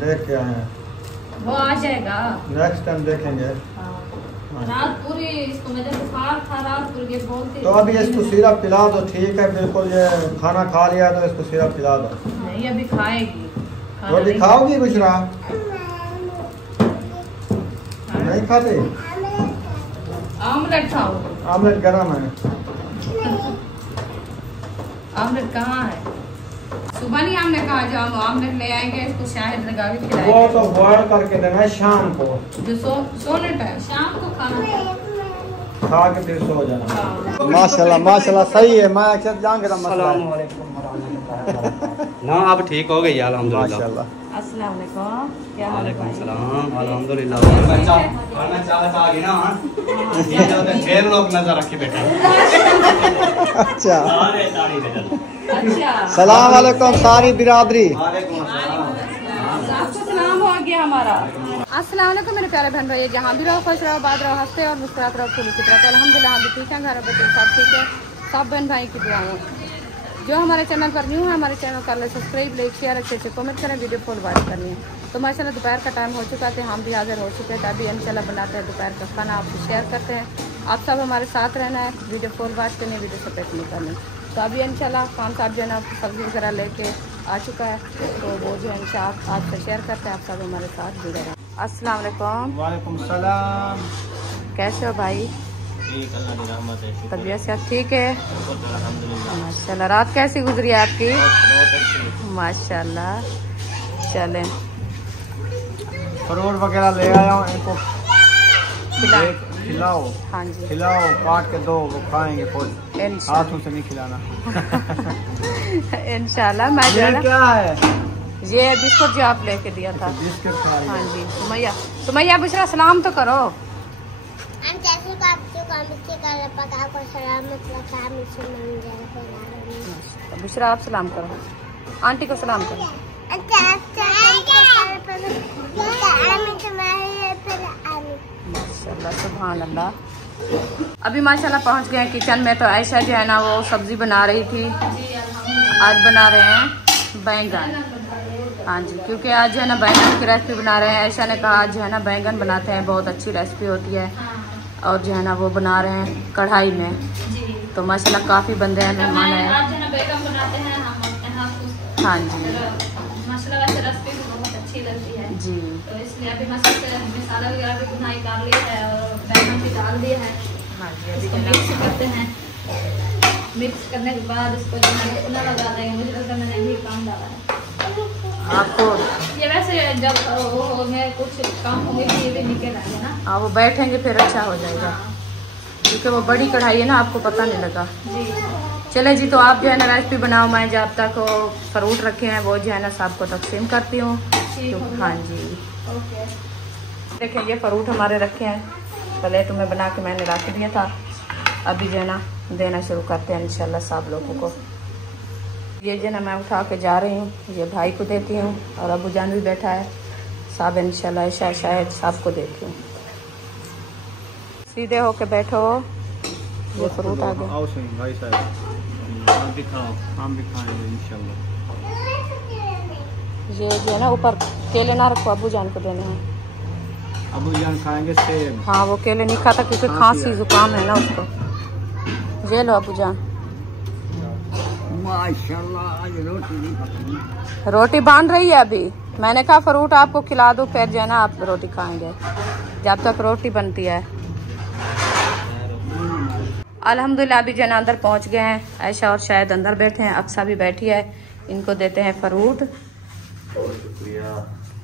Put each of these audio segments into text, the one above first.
देख के आए हैं, वो आ जाएगा नेक्स्ट टाइम देखेंगे। रात पूरी इसको मुझे बुखार था, रात पूरी ये बोलती तो अभी इसको सिरप पिला दो, ठीक है बिल्कुल। ये खाना खा लिया तो इसको सिरप पिला दो। नहीं अभी खाएगी। रोटी खाओगी बुशरा? नहीं खाते? आमलेट खाओ। आमलेट गरम है। आमलेट कहाँ है? सुबह नहीं हमने कहा जो हम आमलेट ले आएंगे, इसको शायद लगा के खिलाएंगे। वो तो बॉयल करके देना है शाम को, जो सोने टाइम शाम को खाना खा के फिर सो जाना। माशाल्लाह माशाल्लाह सही है। मैं अक्सर जाऊंगा ना, अब ठीक हो गई अल्हम्दुलिल्लाह। माशाल्लाह। अस्सलाम वालेकुम, क्या हाल है भाई? सलाम अल्हम्दुलिल्लाह। वरना चाहत आ गई ना, ये जो ढेर लोग नजर रखे बैठे। अच्छा सारे दाढ़ी पे चल। अच्छा सलाम वालेकुम सारी बिरादरी। वालेकुम अस्सलाम। आपको सलाम हो गया हमारा। अस्सलाम वालेकुम मेरे प्यारे बहन भाई, जहाँ भी रहो खुश रहो, बात रहो, हंसते और मुस्कुराते रहो फूलों की तरह। तो अल्हम्दुलिल्लाह हम भी ठीक हैं, घर पर सब ठीक है। सब बहन भाई की दुआएं। जो हमारे चैनल पर न्यू है, हमारे चैनल कर ले सब्सक्राइब, लाइक शेयर, अच्छे कमेंट करें, वीडियो फुल वॉच करनी है। तो माशाल्लाह दोपहर का टाइम हो चुका है, हम भी हाजिर हो चुके हैं। तो अभी इंशाल्लाह बनाते हैं दोपहर का खाना, आपको शेयर करते हैं। आप सब हमारे साथ रहना है, वीडियो फुल वॉच करनी है, वीडियो सपोर्ट नहीं करनी। तो अभी इंशाल्लाह खान साहब जो है ना सब्जी वगैरह लेके आ चुका है, तो वो जो है इंशाल्लाह आपसे शेयर करते हैं। आप सब हमारे साथ जुड़े रहें। अस्सलाम वालेकुम। वालेकुम सलाम। कैसे हो भाई? तबीयत से ठीक है? माशाल्लाह। रात कैसी गुजरी है आपकी? माशाल्लाह। चलें फ्रूट वगैरह ले आया हूँ, इनको खिलाओ। हाँ जी खिलाओ, काट के दो, वो खाएंगे खुद, हाथों से नहीं खिलाना। इंशाल्लाह। मैं जो ये है ना, क्या है? ये बिस्कुट जो आप लेके दिया था। बिस्किट खाएंगे। हाँ जी सुमैया, सुमैया बुशरा सलाम तो करो। बुशरा आप सलाम करो, आंटी को सलाम करो। माशाल्लाह सुभान अल्लाह। अभी माशाल्लाह पहुंच गए हैं किचन में। तो आयशा जो है ना वो सब्जी बना रही थी। आज बना रहे हैं बैंगन। हाँ जी, क्योंकि आज जो है ना बैंगन की रेसिपी बना रहे हैं। आयशा ने कहा आज जो है ना बैंगन बनाते हैं, बहुत अच्छी रेसिपी होती है। और जो है ना वो बना रहे हैं कढ़ाई में। तो माशाल्लाह काफ़ी बंदे हैं, मेहमान हैं। हाँ जी माशाल्लाह वैसे रेसिपी भी बहुत अच्छी लगती है जी। तो इसलिए अभी मसाला वगैरह भी बुनाई कर लिया है और बैंगन भी डाल दिया है। हाँ जी अभी इसको मिक्स करते हैं। मिक्स करने के बाद इसको जो है इतना लगा देंगे। मुझे लगता है मैंने यही काम डाला है आपको। ये वैसे जब वो मैं कुछ काम होंगे तो ये भी निकल आएगा ना। हाँ वो बैठेंगे फिर अच्छा हो जाएगा, क्योंकि वो बड़ी कढ़ाई है ना, आपको पता नहीं लगा। जी चले जी, तो आप जो है ना रेसिपी बनाओ। मैं जब तक फ्रूट रखे हैं वो जो है ना सबको तकसीम करती हूँ। हाँ जी ओके। देखें ये फ्रूट हमारे रखे हैं, पहले तो मैं बना के मैंने रख दिया था। अभी जो है ना देना शुरू करते हैं इंशाल्लाह सब लोगों को। ये जो है ना मैं उठा के जा रही हूँ, ये भाई को देती हूँ और अबू जान भी बैठा है। सब इंशाल्लाह शायद सबको देती हूँ। सीधे होके बैठो। ये फ्रूट आ गया। आओ सही भाई साहब, हम भी खाओ, हम भी खाएंगे इंशाल्लाह। ये जो है ना ऊपर केले ना रखो, अबू जान को देने हैं। अबू जान खाएंगे सेब। हाँ वो केले नहीं खाता क्योंकि खांसी जुकाम है ना उसको। ये लो अबू जान। माशाल्लाह आज रोटी नहीं पकड़ी। रोटी बन रही है अभी। मैंने कहा फ्रूट आपको खिला दो, फिर जो है ना आप रोटी खाएंगे, जब तक रोटी बनती है। अल्हम्दुलिल्लाह अभी जो है ना अंदर पहुंच गए हैं। आयशा और शायद अंदर बैठे हैं, अक्सा भी बैठी है। इनको देते हैं फ्रूट।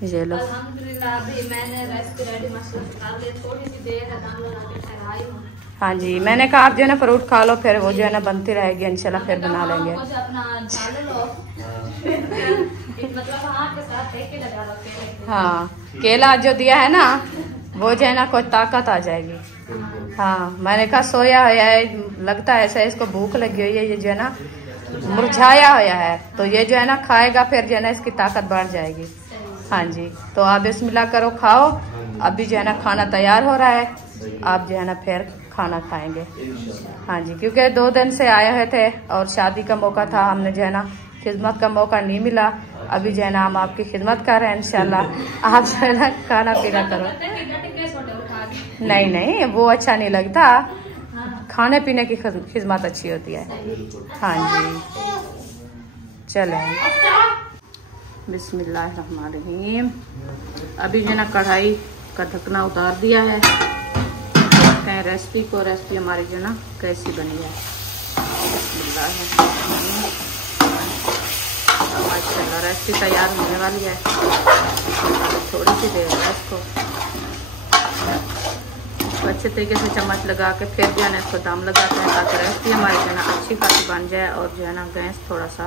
ये लो। अल्हम्दुलिल्लाह अभी मैंने रेसिपी रेडी मसाला डाल दिया। थोड़ी सी देर है काम लगा के ठहराई हूँ। हाँ जी मैंने कहा आप जो है ना फ्रूट खा लो, फिर वो जो है ना बनती रहेगी इंशाल्लाह, फिर बना लेंगे। मुझे अपना डाल लो। मतलब हाँ के साथ एक ही लगा लो केले। हाँ केला जो दिया है ना वो जो है ना कोई ताकत आ जाएगी। हाँ मैंने कहा सोया है, लगता है ऐसा इसको भूख लगी हुई है। ये जो है ना मुरझाया हुआ है, तो ये जो है ना खाएगा फिर जो है ना इसकी ताकत बढ़ जाएगी। हाँ जी तो आप बिस्मिल्लाह करो, खाओ। अभी जो है ना खाना तैयार हो रहा है, आप जो है ना फिर खाना खाएंगे। हाँ जी क्योंकि 2 दिन से आए हुए थे और शादी का मौका था, हमने जो है ना खिदमत का मौका नहीं मिला। अभी जो है ना हम आपकी खिदमत कर रहे हैं इंशाल्लाह। आप जो है ना खाना पीना करो। नहीं नहीं वो अच्छा नहीं लगता, खाने पीने की खिदमत अच्छी होती है। हाँ जी चलें। बिस्मिल्लाहिर्रहमानिर्रहीम। अभी जो है ना कढ़ाई का ढकना उतार दिया है। देखते हैं रेसिपी हमारी जो है ना कैसी बनी है। माशाल्लाह रेसिपी तैयार होने वाली है। थोड़ी सी देर है इसको अच्छे तरीके से चम्मच लगा के फिर जो है ना इसको दम लगाते हैं ताकि रेसिपी हमारी जो है ना अच्छी खासी बन जाए। और जो है ना गैस थोड़ा सा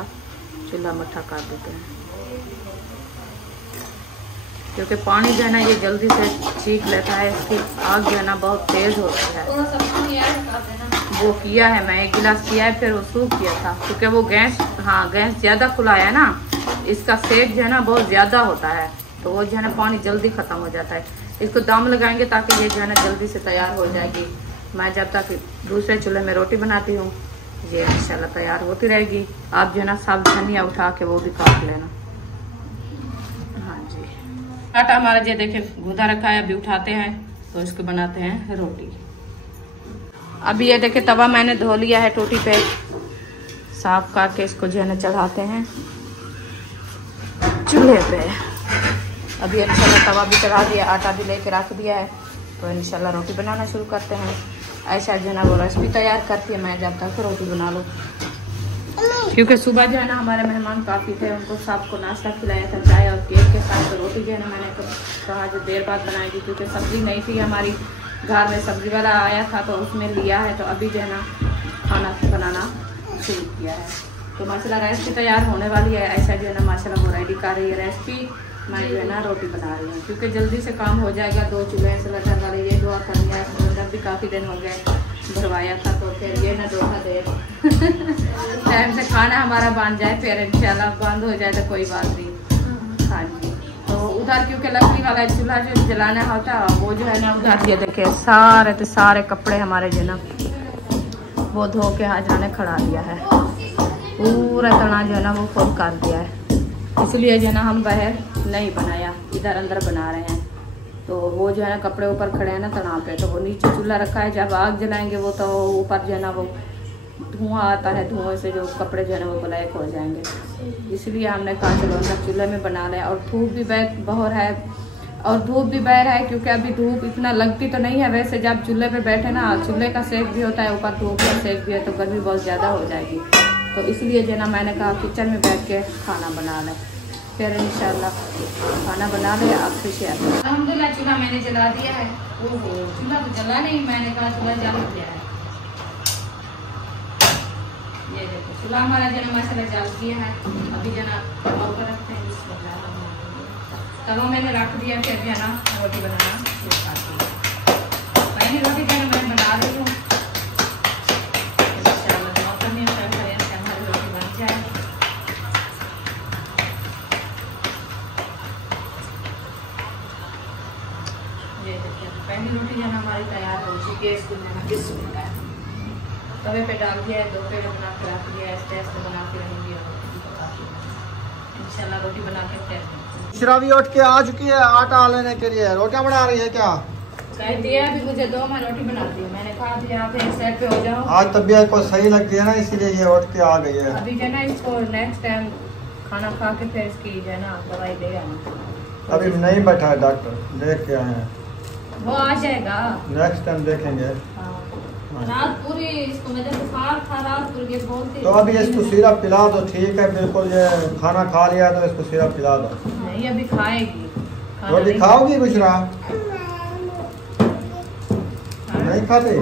चूल्हा मट्ठा कर देते हैं क्योंकि पानी जो है ना ये जल्दी से चीख लेता है। इसकी आग जो है ना बहुत तेज़ होती है। वो किया है मैं, 1 गिलास किया है, फिर वो सूख किया था क्योंकि वो गैस गैस ज़्यादा खुलाया है ना, इसका सेक जो है ना बहुत ज़्यादा होता है तो वो जो है ना पानी जल्दी ख़त्म हो जाता है। इसको दम लगाएंगे ताकि ये जो है ना जल्दी से तैयार हो जाएगी। मैं जब तक दूसरे चूल्हे में रोटी बनाती हूँ ये इंशाल्लाह तैयार होती रहेगी। आप जो है ना सब धनिया उठा के वो भी काट लेना। हाँ जी आटा हमारा ये देखे गूंदा रखा है, अभी उठाते हैं तो इसको बनाते हैं रोटी। अभी ये देखे तवा मैंने धो लिया है, टोटी पे साफ करके इसको जो है ना चढ़ाते हैं चूल्हे पे। अभी इंशाल्लाह तवा भी चढ़ा दिया, आटा भी लेके रख दिया है तो इंशाल्लाह रोटी बनाना शुरू करते हैं। ऐसा जो है ना वो रेसिपी तैयार करती है मैं जब तक रोटी बना लूँ क्योंकि सुबह जो है ना हमारे मेहमान काफ़ी थे, उनको सबको नाश्ता खिलाया था चाय और केक के साथ। तो रोटी जो है ना मैंने कहा जो देर बाद बनाएगी क्योंकि सब्ज़ी नहीं थी हमारी घर में, सब्ज़ी वाला आया था तो उसमें लिया है। तो अभी जो है ना खाना बनाना शुरू किया है तो माशाल्लाह रेसिपी तैयार होने वाली है। ऐसा जो है ना माशाल्लाह वो रेडी कर रही है रेसिपी। मैं जो है ना रोटी बना रही हूँ क्योंकि जल्दी से काम हो जाएगा। 2 चूल्हे सिलेंडर वाले ये दुआ कर लिया, सिलेंडर भी काफ़ी दिन हो गए भरवाया था तो फिर ये ना धोखा दे टाइम से खाना हमारा बन जाए फिर इंशाल्लाह बंद हो जाए तो कोई बात नहीं। हाँ जी तो उधर क्योंकि लकड़ी वाला चूल्हा जो जलाना होता है वो जो है ना उधर ये देखिए सारे कपड़े हमारे जो ना वो धो के हाजरा ने खड़ा दिया है। पूरा तना जो है ना वो खोल कर दिया है, इसलिए जो है ना हम बाहर नहीं बनाया, इधर अंदर बना रहे हैं। तो वो जो है ना कपड़े ऊपर खड़े हैं ना तनाव पे, तो वो नीचे चूल्हा रखा है। जब आग जलाएंगे वो तो ऊपर जो है ना वो धुआं आता है, धुआं से जो कपड़े जो है ना वो ब्लैक हो जाएंगे। इसलिए हमने कहा चलो ना चूल्हे में बना लें। और धूप भी बहुत है और धूप भी बहर है क्योंकि अभी धूप इतना लगती तो नहीं है। वैसे जब चूल्हे पे बैठे ना चूल्हे का सेक भी होता है, ऊपर धूप का सेक भी है तो गर्मी बहुत ज़्यादा हो जाएगी। तो इसलिए जो है ना मैंने कहा किचन में बैठ के खाना बना लें, फिर इंशाल्लाह खाना बना ले आपसे शेयर करें। अल्हम्दुलिल्लाह चूल्हा मैंने जला दिया है। ओहो चूल्हा तो जला नहीं, मैंने कहा चूल्हा जल गया है। ये देखो चूल्हा हमारा जो है माशाल्लाह जल गया है। अभी जो है ऊपर रखते हैं तवा मैंने रख दिया, फिर जो है ना रोटी बनाना शुरू कर दिया। पहली रोटी जो है मैं बना रही हूँ इंशाल्लाह दुआ करनी है हमारी रोटी बन जाए। पहली रोटी जो हमारी तैयार हो चुकी है। इसको मैंने तवे पे डाल दिया है, 2 पे बना के रख दिया है। ऐसे बना के रहेंगे इंशाल्लाह रोटी बना के फिर मिश्रा भी उठ के आ चुकी है आटा लेने के लिए। रोटियां बना रही है क्या? कह दिया अभी मुझे 2 मैं रोटी बनाती हूँ। मैंने कहा था यहाँ पे एक साइड पे हो जाओ। आज तबीयत को सही लगती है ना इसलिए ये उठ के आ गई है। अभी जो है ना इसको नेक्स्ट टाइम खाना खा के फिर इसकी जो है ना दवाई दे आना। अभी नहीं बैठा है डॉक्टर, देख के आए हैं, वो आ जाएगा नेक्स्ट टाइम देखेंगे। रात पूरी इसको मुझे बुखार था, रात पूरी ये बोलती तो अभी इसको सिरप पिला दो, ठीक है बिल्कुल। ये खाना खा लिया तो इसको सिरप पिला दो। नहीं अभी खाएगी। रोटी खाओगी बुशरा? नहीं खाती?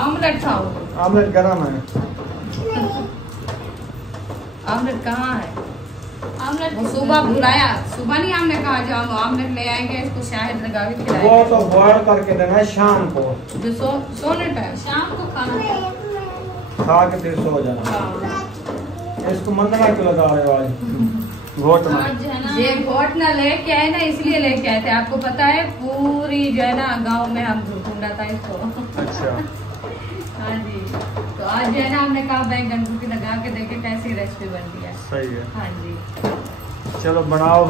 आमलेट खाओ। आमलेट गरम है। आमलेट कहाँ है? आमलेट वो सुबह बुलाया, सुबह नहीं हमने कहा जो हम आमलेट ले आएंगे इसको शायद लगा के खिलाएंगे। वो तो बॉयल करके देना है शाम को, जो सोने टाइम शाम को खाना खा के फिर सो जाना। इसको मंदना क्यों लगा रहे हो आज घोटना? ये घोटना लेके आए ना इसलिए लेके आए थे। आपको पता है पूरी जो है ना गाँव में हम ढूंढा था इसको। अच्छा हाँ जी, तो आज जो है ना हमने कहा बैंगन भुर्जी लगा के देखे कैसी रेसिपी बनती है। सही है। हाँ जी, चलो बनाओ,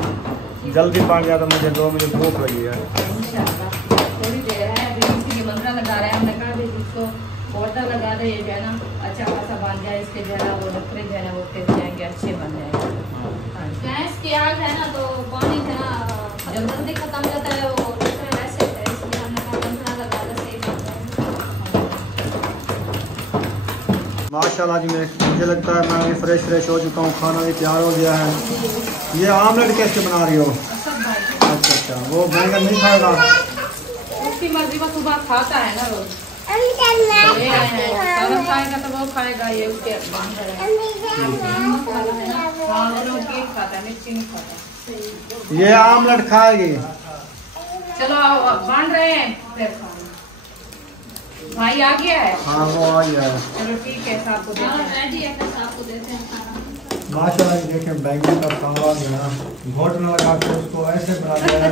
जल्दी बन गया तो मुझे 2 मिनट भूख लगी है। इंशाल्लाह थोड़ी देर है अभी, इसी मंत्रा लगा रहे हैं। हमने कहा भी इसको बॉर्डर लगा दे, ये जो है ना अच्छा खासा बन जाए, इसके जो है ना वो नखरे जो है ना वो टेस्ट जाएंगे, अच्छे बन जाएंगे। हाँ जी, गैस की आग है ना तो पानी जो है ना जब जल्दी खत्म हो जाता है वो वैसे है, इसलिए हमने कहा मंत्रा लगा दे, सही बन जाएगा। माशाल्लाह जी, मुझे लगता है मैं फ्रेश हो चुका हूँ, खाना भी तैयार हो गया है। ये आमलेट कैसे बना रही हो? अच्छा, वो बैंगन नहीं खाएगा? उसकी मर्जी, वो सुबह खाता है ना रोज, गरम खाएगा तो वो खाएगा, ये उसके बांध रहे हैं। हाँ, वो लोग ये खाता है, मिर्ची नहीं खाता। ये आमलेट खाएगी? चलो बांध रहे हैं, फिर खाओ। भाई आ गया है? हाँ, वो आ गया है। चलो ठीक है, साथ को देते हैं। रेडी है, फिर आपको देते हैं खाना। माशाल्लाह जी, देखें बैंगन का सांवा जो है ना घोट में लगा के उसको ऐसे बना दिया है,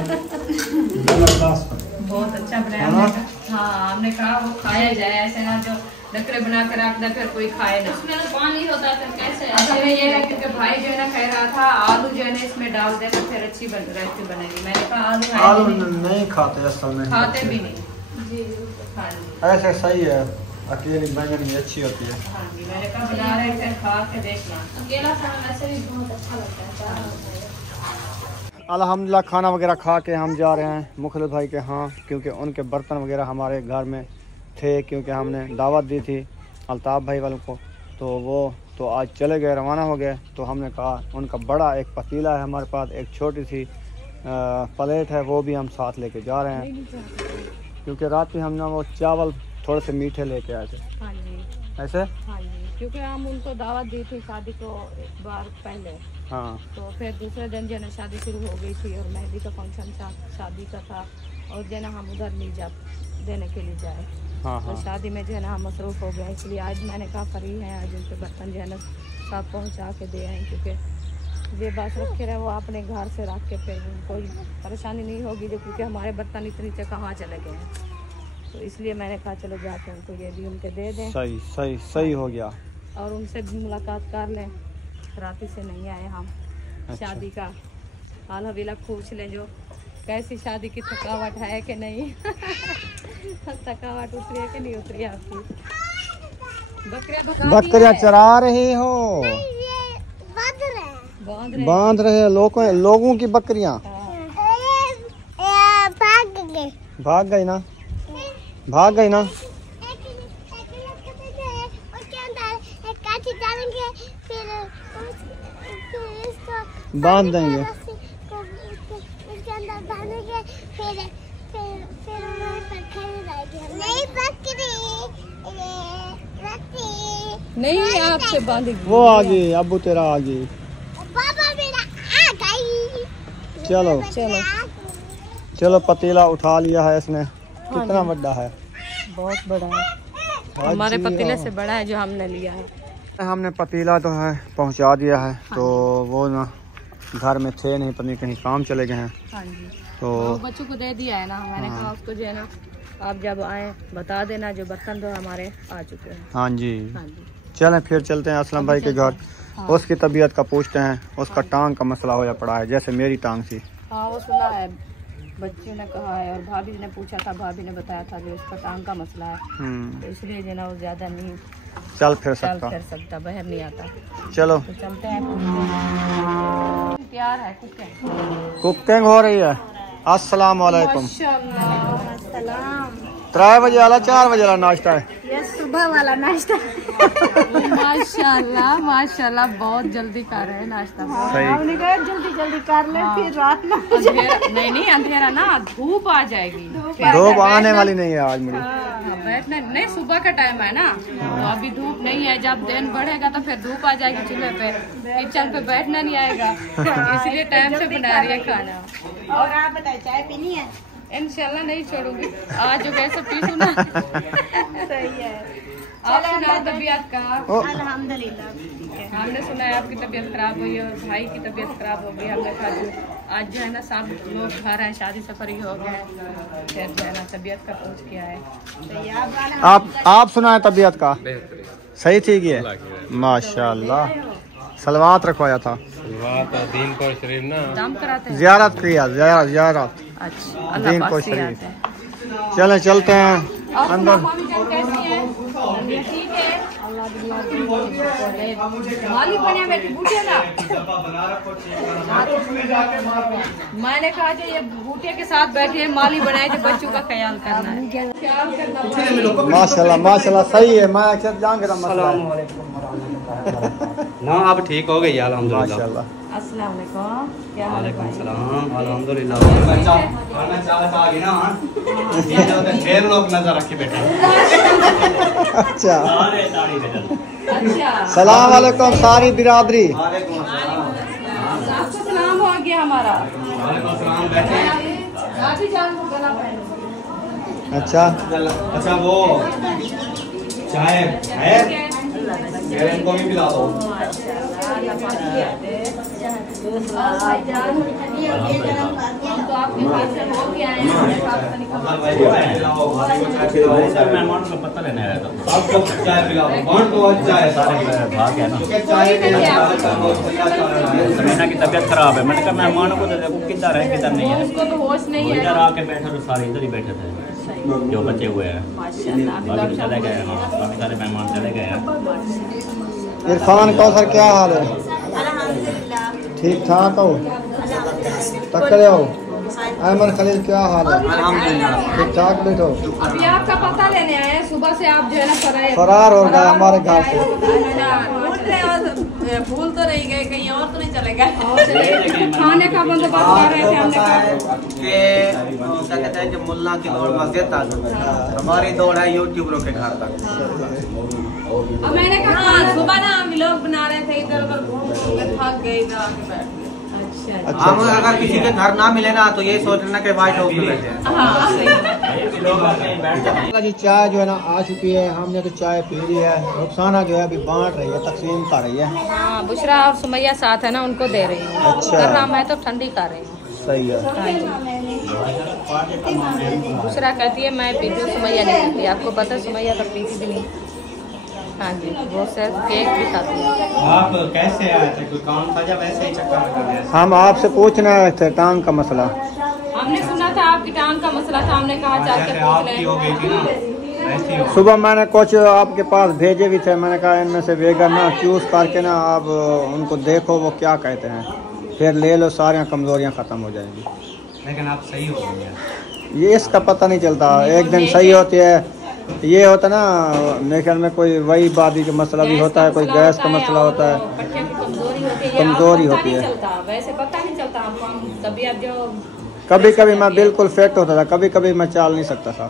जबरदस्त। बहुत अच्छा बनाया हमने। हाँ, हमने कहा वो खाया जाए, ऐसे ना जो नखरे बना कर रख दे फिर कोई खाए ना। उसमें तो पानी होता है, फिर कैसे? असल में ये है क्योंकि भाई जो है ना कह रहा था आलू जो है ना इसमें डाल देना फिर अच्छी रेसिपी बनेगी। मैंने कहा आलू आलू नहीं खाते असल में, खाते भी नहीं। जी हाँ जी, ऐसे सही है, अकेली बैंगन भी अच्छी होती है। हाँ जी, मैंने कहा बना रहे थे, खा के देखना। अकेला खाना वैसे भी बहुत अच्छा लगता है, चार होता है। अल्हम्दुलिल्लाह खाना वगैरह खा के हम जा रहे हैं मुखलिस भाई के यहाँ, क्योंकि उनके बर्तन वगैरह हमारे घर में थे, क्योंकि हमने दावत दी थी अल्ताफ़ भाई वालों को, तो वो तो आज चले गए, रवाना हो गए। तो हमने कहा उनका बड़ा एक पतीला है हमारे पास, एक छोटी सी प्लेट है, वो भी हम साथ लेके जा रहे हैं, क्योंकि रात में हमने वो चावल थोड़े से मीठे लेके आए थे। हाँ जी, ऐसे? हाँ जी, क्योंकि हम उनको दावत दी थी शादी को एक बार पहले, हाँ, तो फिर दूसरे दिन जो है शादी शुरू हो गई थी और मेहंदी का फंक्शन शादी का था, और जो है ना हम उधर नहीं जा देने के लिए जाए, हाँ, तो हाँ। शादी में जो है ना हम मसरूफ़ हो गए, इसलिए आज मैंने कहा फ्री है, आज उनके बर्तन जो है ना सब पहुँचा के दे आए, क्योंकि ये बात रखे रहे वो अपने घर से रख के फिर कोई परेशानी नहीं होगी, जो क्योंकि हमारे बर्तन इतनी से कहाँ चले गए हैं, तो इसलिए मैंने कहा चलो जाके उनको ये भी उनके दे दें सही सही सही हो गया। और उनसे भी मुलाकात कर लें। राती से नहीं आए हम, अच्छा। शादी का हाल हवेला पूछ लें, जो कैसी शादी की थकावट है कि नहीं थकावट उतरी है कि नहीं उतरी है आपकी? बकरियां चरा रही हो? बांध रहे लोगों की बकरियां। भाग गई ना, भाग गई ना। बांध देंगे। नहीं, आपसे बांधेगी। वो आ गई, अबू तेरा आ गई। पापा मेरा आ गई। चलो चलो, चलो, पतीला उठा लिया है इसने। कितना बड़ा है? बहुत बड़ा है, हमारे पतीले से बड़ा है जो हमने लिया है। हमने पतीला तो है पहुंचा दिया है, तो वो ना घर में थे नहीं, पता नहीं कहीं काम चले गए हैं। हाँ जी, तो बच्चों को दे दिया है ना, मैंने कहा उसको जो है ना आप जब आए बता देना, जो बर्तन तो हमारे आ चुके हैं। हाँ जी, हाँ जी, चलें फिर चलते हैं असलम भाई के घर। हाँ। उसकी तबीयत का पूछते हैं, उसका टांग का मसला हो पड़ा है, जैसे मेरी टांग थी। हाँ वो सुना है, बच्चे ने कहा है और भाभी ने पूछा था, भाभी ने बताया था कि उसका टांग का मसला है, तो इसलिए जो ना वो ज्यादा नहीं चल फिर चल सकता। फिर सकता, बाहर नहीं आता। चलो, तो चलते हैं। तैयार है कुकिंग। कुकिंग हो रही है। अस्सलाम वालेकुम। माशाल्लाह, 3 बजे वाला 4 बजे वाला नाश्ता है। ये सुबह वाला नाश्ता। माशाल्लाह माशाल्लाह, बहुत जल्दी कर रहे हैं नाश्ता। सही। हमने कहा जल्दी जल्दी कर ले, फिर रात में अंधेरा नहीं, अंधेरा ना, धूप आ जाएगी। धूप आने वाली नहीं है आज मुझे। बैठना नहीं, सुबह का टाइम है ना, तो अभी धूप नहीं है, जब दिन बढ़ेगा तो फिर धूप आ जाएगी चूल्हे पे, किचन पे बैठना नहीं आएगा, इसलिए टाइम से बना रही है खाना। और आप बताए चाय पीनी है? इंशाल्लाह नहीं छोड़ूंगी। आज जो कैसे पीसू ना। सही है। आप सुनाओ तबीयत का। अल्हम्दुलिल्लाह ठीक है। हमने सुना है आपकी तबीयत खराब हुई और भाई की तबीयत खराब हो गई। हमने कहा आज जो है ना सब लोग घर हैं, शादी से फ्री हो गए, फिर जो है ना तबीयत का पूछ किया है। आप सुनाए तबीयत का सही ठीक है माशाल्लाह। सलवात रखवाया था, दीन पर शरीफ ना दम कराते हैं। ज़ियारत किया, ज़ियारत अच्छा दीन अल्लाह को पास शरीफ। आते हैं। चले चलते हैं और अंदर। मामी जान कैसी हैं? ठीक है। माली बने बेटी बूटे ना। मैंने कहा जो ये बूटे के साथ बैठे हैं, माली बनाए जो बच्चों का ख्याल करना है। ख्याल करना माशाल्लाह माशाल्लाह सही है। मैं अक्सर जान के मसला है। ना अब ठीक हो गई अल्हम्दुलिल्लाह। माशाल्लाह। अस्सलाम वालेकुम, क्या हाल है वालेकुम भाई? सलाम अल्हम्दुलिल्लाह। बच्चा खाना चाहता है ना ये जो ढेर लोग नजर रखे बैठे हैं। अच्छा सारे ताड़ी पे चल। अच्छा सलाम वालेकुम सारी बिरादरी। वालेकुम सलाम। आपका सलाम हो गया हमारा। वालेकुम सलाम। बैठे आधी जान को गला पहनो। अच्छा अच्छा वो चाय है इनको भी पिला दो। हम तो आपके पास से हो के आए हैं। मेहमान का पता लेने आया था। सबको चाय पिलाओ। कौन तो अच्छा है सारे भाग है ना, चाय समीना की तबीयत खराब है। मैंने कहा मेहमानों को दे दे, वो किधर है किधर नहीं है। उसको तो होश नहीं वो है। इधर आके बैठे तो सारे इधर ही बैठे थे जो बचे हुए हैं। माशाल्लाह अभी बाकी तो चले गए हैं, काफी सारे मेहमान चले गए हैं। इरफान कौसर क्या हाल है? ठीक ठाक हो? तकड़े हो? अहमद खलील क्या हाल है? ठीक ठाक बैठो। अभी आपका पता लेने आए हैं। सुबह से आप जो है ना फरार हो गए हमारे घर से। भूल तो नहीं गए, कहीं और तो नहीं चले गए। खाने का बंदोबस्त कर रहे थे हमने कहा। क्या कहते हैं कि मुल्ला की दौड़ मस्जिद तक, हमारी दौड़ है यूट्यूबरों के घर तक। अब मैंने कहा सुबह ना हम लोग बना रहे थे, इधर उधर घूम के थक गए, इधर आके बैठ गए। अच्छा हम अगर किसी के घर ना मिले ना तो ये सोचना कि व्हाइट हाउस में बैठे हैं। हाँ लोग आके बैठ जाते जी चाय जो है ना आ चुकी है, हमने तो चाय पी ली है। रुखसाना जो है अभी बांट रही है, तकसीम कर रही है। हाँ, बुशरा और सुमैया साथ है ना, उनको दे रही हूँ। अच्छा। कर रहा मैं तो ठंडी कर रही हूँ। सही है। हाँ जी। बुशरा कहती है मैं पीती हूँ, सुमैया नहीं पीती। आपको पता है सुमैया तो पीती भी नहीं। हाँ जी, वो सिर्फ केक भी खाती है। आप कैसे आए थे? कोई काम था या वैसे ही चक्कर लगा गया? हम आपसे पूछना थे टांग का मसला। हमने सुना था आपकी टांग का मसला था, हमने कहा चल के जैसे पूछ आपकी हो लें। गई थी ना वैसी हो। सुबह मैंने कुछ आपके पास भेजे भी थे, मैंने कहा इनमें से वेगर ना चूज करके ना आप उनको देखो वो क्या कहते हैं, फिर ले लो, सारी कमजोरियाँ ख़त्म हो जाएंगी। लेकिन आप सही हो गई हैं। ये इसका पता नहीं चलता, एक दिन सही होती है। ये होता ना मेरे ख्याल में कोई वही बादी का मसला भी होता है, कोई गैस का मसला होता है, पट्टियों की कमजोरी होती है। कमजोरी आपको पता होती नहीं है। चलता, वैसे पता नहीं चलता आपको। हम तबीयत जो कभी कभी मैं बिल्कुल फिट होता था, कभी कभी मैं चाल नहीं सकता था।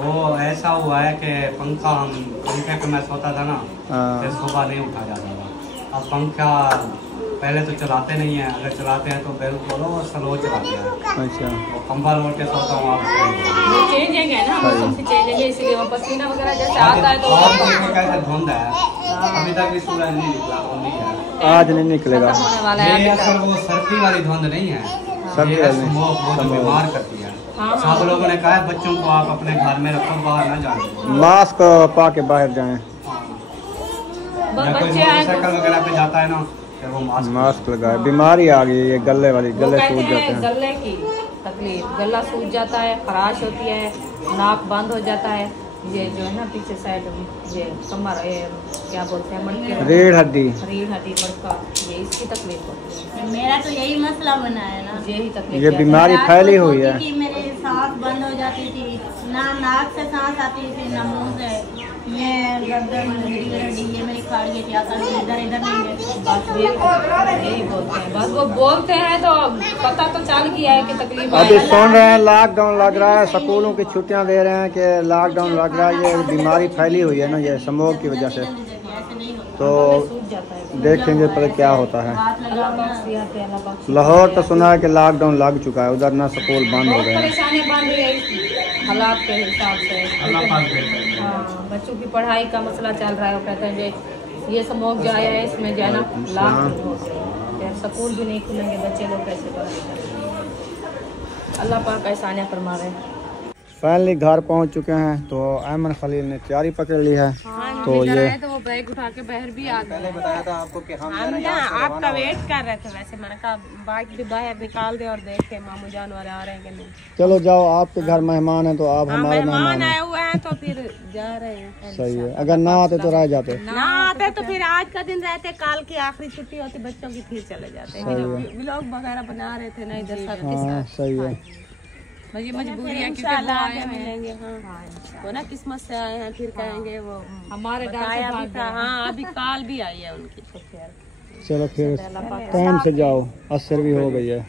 वो ऐसा हुआ है कि पंखे पे मैं सोता था ना, हाँ। फिर सुबह नहीं उठा जाता था। अब पंखा पहले तो चलाते नहीं हैं, अगर चलाते हैं तो बिल्कुल स्लो चलाते हैं। अच्छा वो कंबल ओढ़ के सोता हूँ। आप चेंजिंग है ना, मौसम से चेंजिंग है, इसलिए वो पसीना वगैरह जैसे आता है तो कैसे धुंध है, अभी तक भी सूरज नहीं निकला, वो नहीं है। आज नहीं निकलेगा। खत्म होने वाला ये है। असल वो सर्दी वाली धुंध नहीं है, सर्दी ये वाली स्मोक वो जो बीमार करती है। हाँ। सब लोगों ने कहा है बच्चों को आप अपने घर में रखो, बाहर ना जाए। मास्क पा के बाहर जाएं, या कोई बच्चे आए मोटरसाइकिल वगैरह पे जाता है ना, फिर वो मास्क लगाए। बीमारी आ गई ये गले वाली, वो गले कहते सूज जाते हैं हैं। गले की तकलीफ, गला सूज जाता है, खराश होती है, नाक बंद हो जाता है। ये जो है ना पीछे साइड ये कमर क्या बोलते हैं मणके, रीढ़ हड्डी, रीढ़ हड्डी मणका, ये इसकी तकलीफ होती है। मेरा तो यही मसला बना है ना, यही तकलीफ ये क्या है? बीमारी फैली हुई है। कि मेरे सांस बंद हो जाती थी, ना नाक से सांस आती थी ना मुंह से। ये गर्दन रीढ़ हड्डी ये मेरी खाड़ गई थी, अकल इधर इधर नहीं है। बस यही बोलते हैं, बस वो बोलते हैं तो पता तो चल गया है कि तकलीफ अभी है। सुन रहे हैं लॉकडाउन लग रहा है, स्कूलों की छुट्टियां दे रहे हैं कि लॉकडाउन लग रहा है। ये बीमारी फैली हुई है ना, ये स्मोक की वजह से। ऐसे नहीं होता। तो जाता है। देखेंगे पर क्या होता है। हाथ अल्लाह लगाओ पाक सियाहत दे, अल्लाह पाक सियाहत लाहौर तो सुना है कि लॉकडाउन लग चुका है, उधर ना स्कूल बंद हो बहुत गए हैं। परेशानियां बन रही है इस हालात के हिसाब से। अल्लाह पाक बेहतर है। हाँ, बच्चों की पढ़ाई का मसला चल रहा है। वो कहते हैं ये समोक जो आया है इसमें जो है ना लाख स्कूल भी नहीं खुलेंगे, बच्चे लोग कैसे पढ़ाई करेंगे। अल्लाह पाक आसानियाँ फरमा रहे हैं। फाइनली घर पहुंच चुके हैं तो अहमद खलील ने तैयारी पकड़ ली है। तो ये तो वो बैग उठा के बाहर भी आ गए। पहले बताया था आपको कि हम आपका वेट कर रहे थे। वैसे मैंने कहा बाइक भी बाहर निकाल दे और देखे मामू जान वाले आ रहे हैं कि नहीं। चलो जाओ, आपके घर मेहमान है तो आप हमारे मेहमान मेहमान आए हैं। हुए हैं तो फिर जा रहे हैं। सही है, अगर ना आते तो रह जाते। ना आते तो फिर आज का दिन रहते, कल की आखिरी छुट्टी होती बच्चों की, फिर चले जाते। व्लॉग वगैरह बना रहे थे ना इधर सब के हाँ साथ। सही है। ये मजबूरी है क्योंकि इंशाल्लाह आगे मिलेंगे। हाँ वो ना किस्मत से आए हैं, फिर कहेंगे वो हमारे घर से बताया भी भाग था। गए। हाँ अभी काल भी आई है उनकी। चलो फिर टाइम से जाओ, असर भी हो गई है।